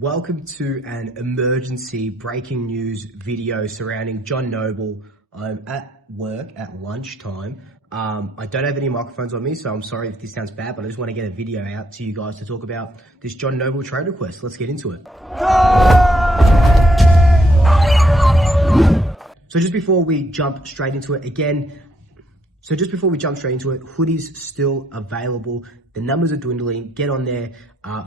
Welcome to an emergency breaking news video surrounding John Noble. I'm at work at lunchtime. I don't have any microphones on me, so I'm sorry if this sounds bad, but I just want to get a video out to you guys to talk about this John Noble trade request. Let's get into it. So just before we jump straight into it, Hoodies still available. The numbers are dwindling. Get on there.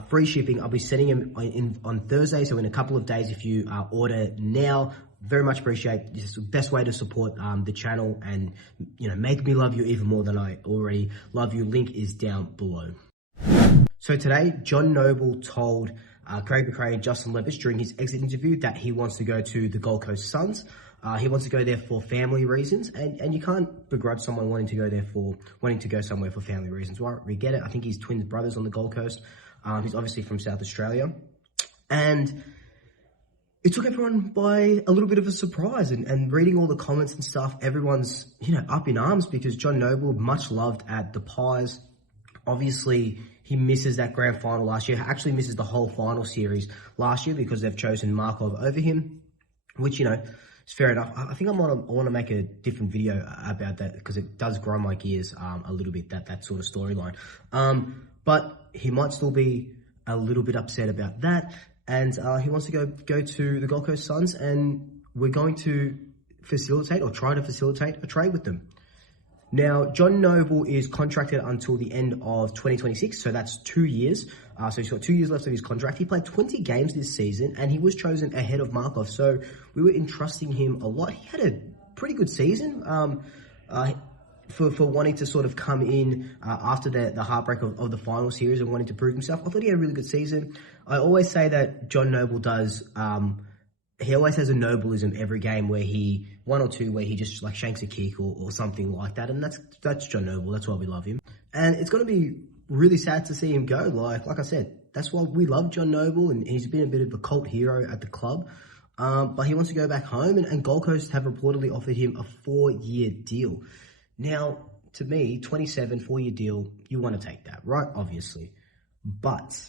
Free shipping. I'll be sending them on Thursday, so in a couple of days if you order now. Very much appreciate. This is the best way to support the channel and, make me love you even more than I already love you. Link is down below. So today, John Noble told Craig McRae and Justin Leppich during his exit interview that he wants to go to the Gold Coast Suns. He wants to go there for family reasons, and you can't begrudge someone wanting to go somewhere for family reasons. Right? We get it. I think he's twin brothers on the Gold Coast. He's obviously from South Australia, and it took everyone by a little bit of a surprise. And reading all the comments and stuff, everyone's up in arms because John Noble, much loved at the Pies. Obviously, he misses that grand final last year. Actually, misses the whole final series last year because they've chosen Markov over him, which it's fair enough. I think I want to make a different video about that because it does grind my gears a little bit, that sort of storyline. But he might still be a little bit upset about that. And he wants to go to the Gold Coast Suns, and we're going to try to facilitate a trade with them. Now, John Noble is contracted until the end of 2026, so that's 2 years. So he's got 2 years left of his contract. He played 20 games this season, and he was chosen ahead of Markov. So we were entrusting him a lot. He had a pretty good season for wanting to sort of come in after the heartbreak of the final series and wanting to prove himself. I thought he had a really good season. I always say that John Noble does... he always has a Nobleism every game where one or two where he just like shanks a kick or something like that. And that's John Noble. That's why we love him. And it's going to be really sad to see him go. Like I said, that's why we love John Noble, and he's been a bit of a cult hero at the club. But he wants to go back home, and Gold Coast have reportedly offered him a 4-year deal. Now, to me, 27, 4-year deal, you want to take that, right? Obviously. But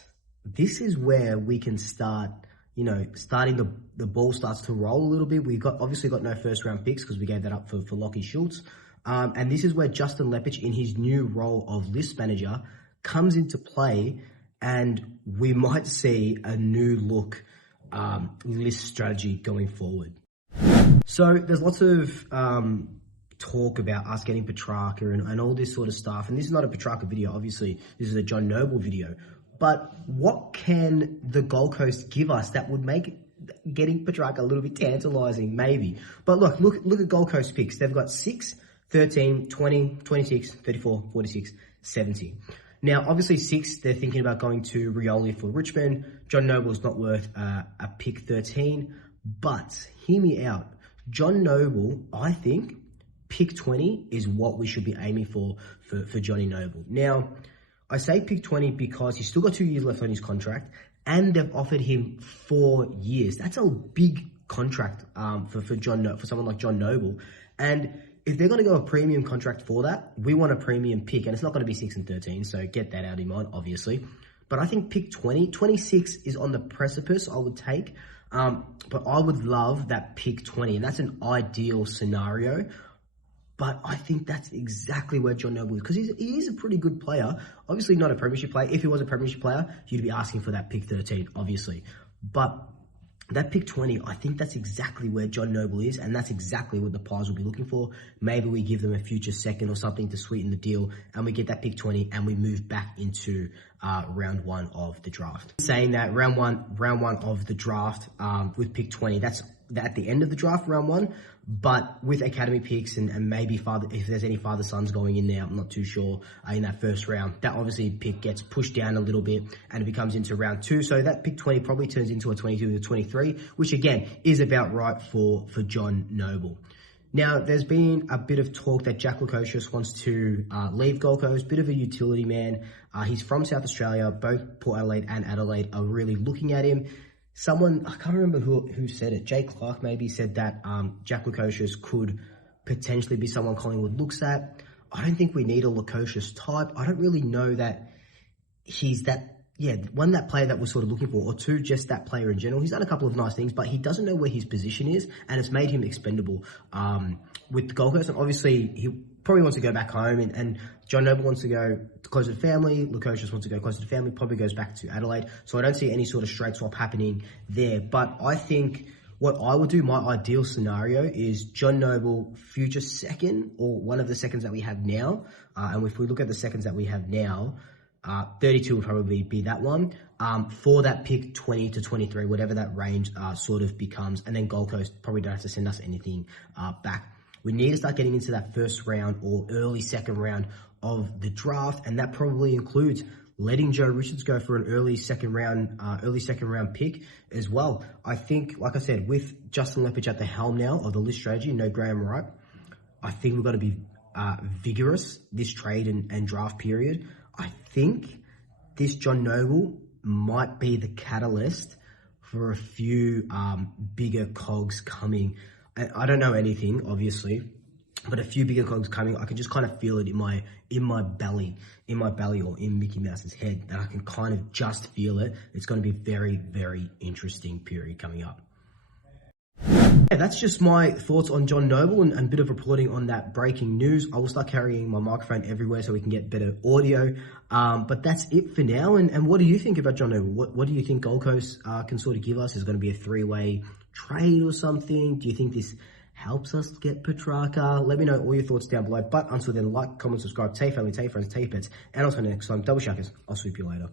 this is where we can start... the ball starts to roll a little bit. We've obviously got no first round picks because we gave that up for Lockie Schultz. And this is where Justin Leppich, in his new role of list manager, comes into play, and we might see a new look list strategy going forward. So there's lots of talk about us getting Petrarca and all this sort of stuff. And this is not a Petrarca video, obviously. This is a John Noble video. But what can the Gold Coast give us that would make getting Petrarca a little bit tantalizing? Maybe. But look at Gold Coast picks. They've got 6, 13, 20, 26, 34, 46, 70. Now, obviously 6, they're thinking about going to Rioli for Richmond. John Noble's not worth a pick 13. But hear me out. John Noble, I think, pick 20 is what we should be aiming for Johnny Noble. Now, I say pick 20 because he's still got 2 years left on his contract, and they've offered him 4 years. That's a big contract for someone like John Noble. And if they're going to go a premium contract for that, we want a premium pick, and it's not going to be 6 and 13, so get that out in mind, obviously. But I think pick 20, 26 is on the precipice I would take, but I would love that pick 20, and that's an ideal scenario. But I think that's exactly where John Noble is, because he is a pretty good player. Obviously not a premiership player. If he was a premiership player, you'd be asking for that pick 13, obviously. But that pick 20, I think that's exactly where John Noble is, and that's exactly what the Pies will be looking for. Maybe we give them a future second or something to sweeten the deal, and we get that pick 20, and we move back into round 1 of the draft. Saying that round one of the draft with pick 20, that's at the end of the draft, round 1. But with academy picks and maybe if there's any father sons going in there, I'm not too sure, in that first round, that obviously pick gets pushed down a little bit and it becomes into round 2. So that pick 20 probably turns into a 22 to 23, which again is about right for John Noble. Now, there's been a bit of talk that Jack Lukosius wants to leave Gold Coast, bit of a utility man. He's from South Australia. Both Port Adelaide and Adelaide are really looking at him. Someone, I can't remember who said it, Jay Clark maybe said that Jack Lukosius could potentially be someone Collingwood looks at. I don't think we need a Lukosius type. I don't really know that he's that one, that player that we're sort of looking for, or two, just that player in general. He's done a couple of nice things, but he doesn't know where his position is, and it's made him expendable with the Gold Coast. And obviously, he probably wants to go back home, and John Noble wants to go closer to family. Lukosius wants to go closer to family, probably goes back to Adelaide. So I don't see any sort of straight swap happening there. But I think what I would do, my ideal scenario is John Noble, future second, or one of the seconds that we have now. And if we look at the seconds that we have now, 32 would probably be that one. For that pick, 20 to 23, whatever that range sort of becomes. And then Gold Coast probably don't have to send us anything back. We need to start getting into that first round or early second round of the draft. And that probably includes letting Joe Richards go for an early second round pick as well. I think, like I said, with Justin Lepage at the helm now of the list strategy, no Graham Wright, I think we've got to be vigorous this trade and draft period. I think this John Noble might be the catalyst for a few bigger cogs coming. I don't know anything, obviously, but a few bigger cogs coming. I can just kind of feel it in my belly, or in Mickey Mouse's head, that I can kind of just feel it. It's going to be a very, very interesting period coming up. Yeah, that's just my thoughts on John Noble and a bit of reporting on that breaking news. I will start carrying my microphone everywhere so we can get better audio. But that's it for now. And what do you think about John Noble? What do you think Gold Coast can sort of give us? Is it going to be a three-way trade or something? Do you think this helps us get Petrarca? Let me know all your thoughts down below. But until then, like, comment, subscribe, tell your family, tell your friends, tell your pets. And until next time, double shackers. I'll swoop you later.